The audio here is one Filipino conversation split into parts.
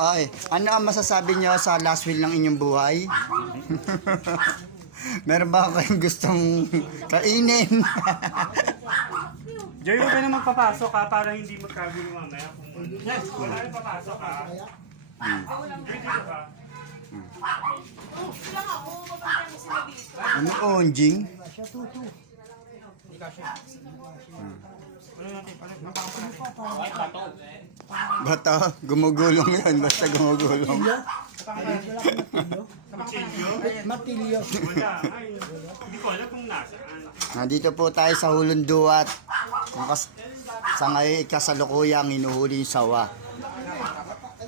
Ay, ano ang masasabi nyo sa last will ng inyong buhay? Meron ba kayong gustong kainin? Joy, huwag ka na magpapasok ha, para hindi magkagulo mamaya. Kung wala na papasok ha. Joy, dito ka. Ano onjing? Ano natin? Napakapalan. Bata, gumugulong yan. Basta gumugulong. Matilyo. Wala. Ay, hindi ko alam kung nasaan. Nandito po tayo sa Hulunduat. Sa ngayon, kasalukuyang hinuhuli yung sawa.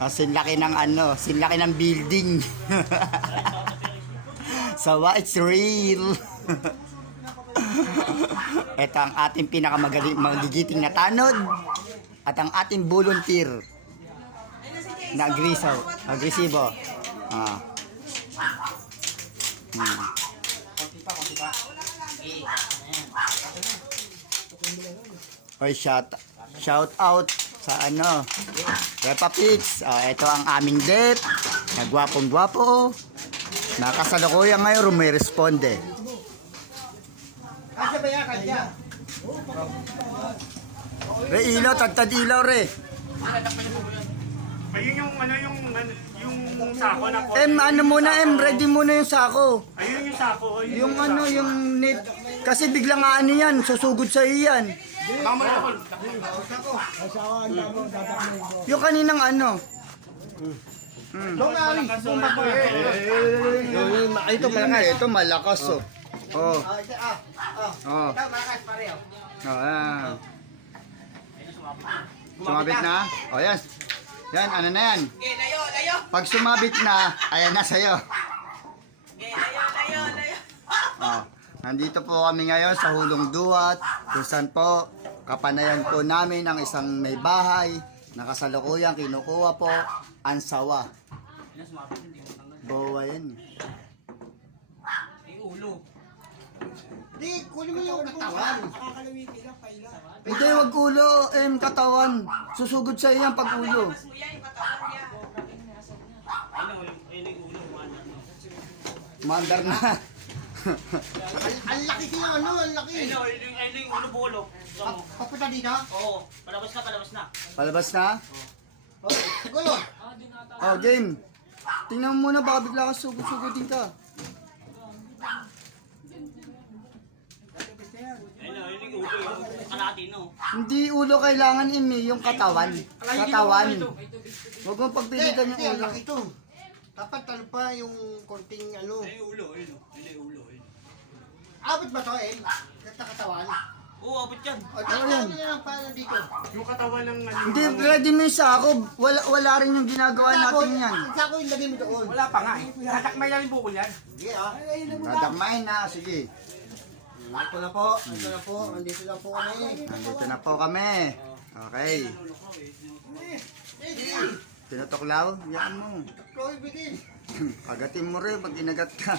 Sinlaki ng ano, sinlaki ng building. Sawa, it's real. Ito ang ating pinakamagigiting na tanod at ang ating volunteer na agresibo. Hoy, shout out sa ano, Peppa Pigs. Ito ang aming dep, nagwapong gwapo. Nakasalukuyan ngayon, rumiresponde. Kasya ba yan? Kasya. Re, ilaw, tagtad ilaw, re. Ayun yung ano yung sako na po. Ano muna, ready muna yung sako. Ayun yung sako. Ayun Yung ano, yung net. Kasi biglang ano yan, susugod sa iyan. Yung kaninang ano. Ito malakas. Ito malakas, oh. Oh. Oh. Malakas pareho. Oh, sumabit na? Oh, yan. Yan, ano na yan? Okay, layo. Pag sumabit na, ayan na sa'yo. Okay, layo. Oh, nandito po kami ngayon sa Hulong Duat, kung saan po kapanayan po namin ang isang may bahay na kasalukuyang kinukuha po ang sawa. Bawa yan. Di, kunin mo yung katawan. Hindi, wag ulo, katawan. Susugod sa iyan pag ulo. Mandar na. Ang laki siya, ano? Ang laki. Ayun yung ulo bulok. Papunta dito? Oo, palabas na. Palabas na? Gulo. Oh, game. Tingnan mo muna, baka bigla ka sugod-sugodin ka. Ayun yung ulo yung kalati no. Hindi ulo kailangan, yung katawan. Katawan. Huwag mong pagpilitan yung Ang ulo. laki ito. Dapat talo pa yung konting ano. Ayun yung ulo, ayun yung ulo. Abot ba ito, katawan? Oo, abot yan. O, ano lang pa dito? yung katawan ng ano. Hindi, ready mo yung sako. Wala rin yung ginagawa natin yan. Sako yung lagay mo doon. Wala pa nga eh. Tatakmay lang yung bukol yan. Sige, ah. Dadakmain na, sige. Ito na po. Nandito na po kami. Nandito na po kami. Okay. Tinutuklaw? Yan mo. Chloe, begin. Kagatin mo rin pag inagat ka.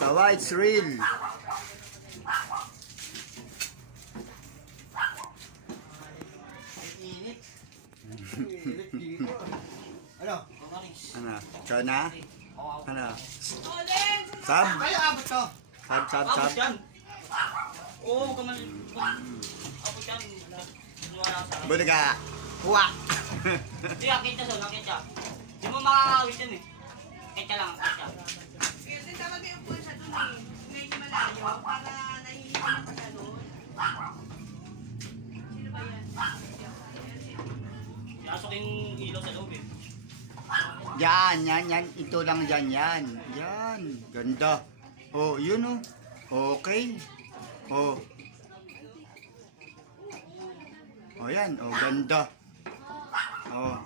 Sawa, it's real. Ano? Ano? Ikaw na? Ano? Sab? Kaya abot to. Sab. Abot yan. Oo, huwag ka man. Abot yan. Wala sa akin. Buli ka. Huwa! Hindi, nakita siya, nakita. Hindi mo makakawit yan eh. Kita lang, kita. Kasi talaga yung pusa dun eh. Medyo malayo para nahihiwa na pag ano. Sino ba yan? Lasok yung ilaw sa loob eh. Yan. Ito lang yan. Yan. Ganda. Oh, yun oh. Okay. Oh. Oh, yan. Oh, ganda. Oh.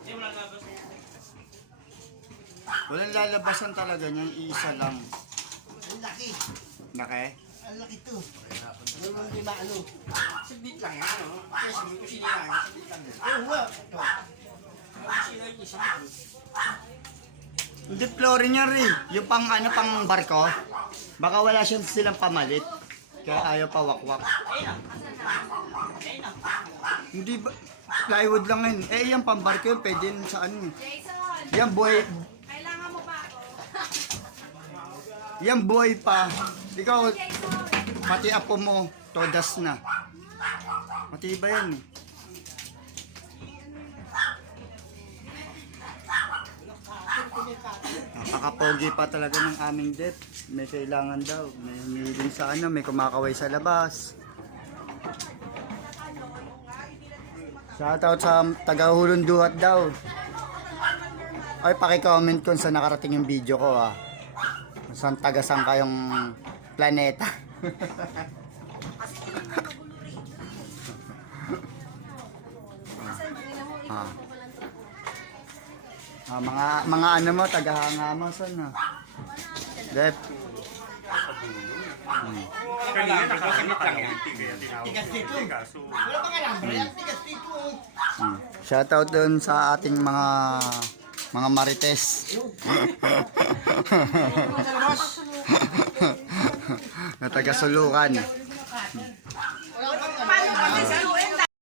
Hindi, wala labas. Walang lalabasan talaga niyan. Iisa lang. Ang laki. Nake? Ang laki to. Ano hindi maano. Saglit lang yan. Ano? Kasi sabi ko sinilang. Saglit lang yan. Oo, nga. Ito. Hindi flooring niya rin. Yung pang barko. Baka wala silang pamalit. Kaya ayaw pa wakwak. Ayun na. Hindi ba? plywood lang yun. Eh, yan pambarko yun, pwede yun sa ano. Jason, Yan buhay, kailangan mo pa ako. yan buhay pa. Ikaw, Jason, pati apo mo, todas na. Matibay yan. Napakapogi pa talaga ng aming jet. May kailangan daw. May humiling sa ano, may kumakaway sa labas. Shoutout sa taga-Hulong Duhat daw. Ay, paki-comment kung saan nakarating yung video ko ah. Saan taga-saan kayong planeta. ah. Mga ano mo, taga-hanga mo, saan na? Dep. Kanina nakasama ka lang yung kaya tinawag ko hindi kaso. Wala pa kalambre, ang tigas dito. Shoutout dun sa ating mga marites. Na taga-Sulukan. paano kami sa UN?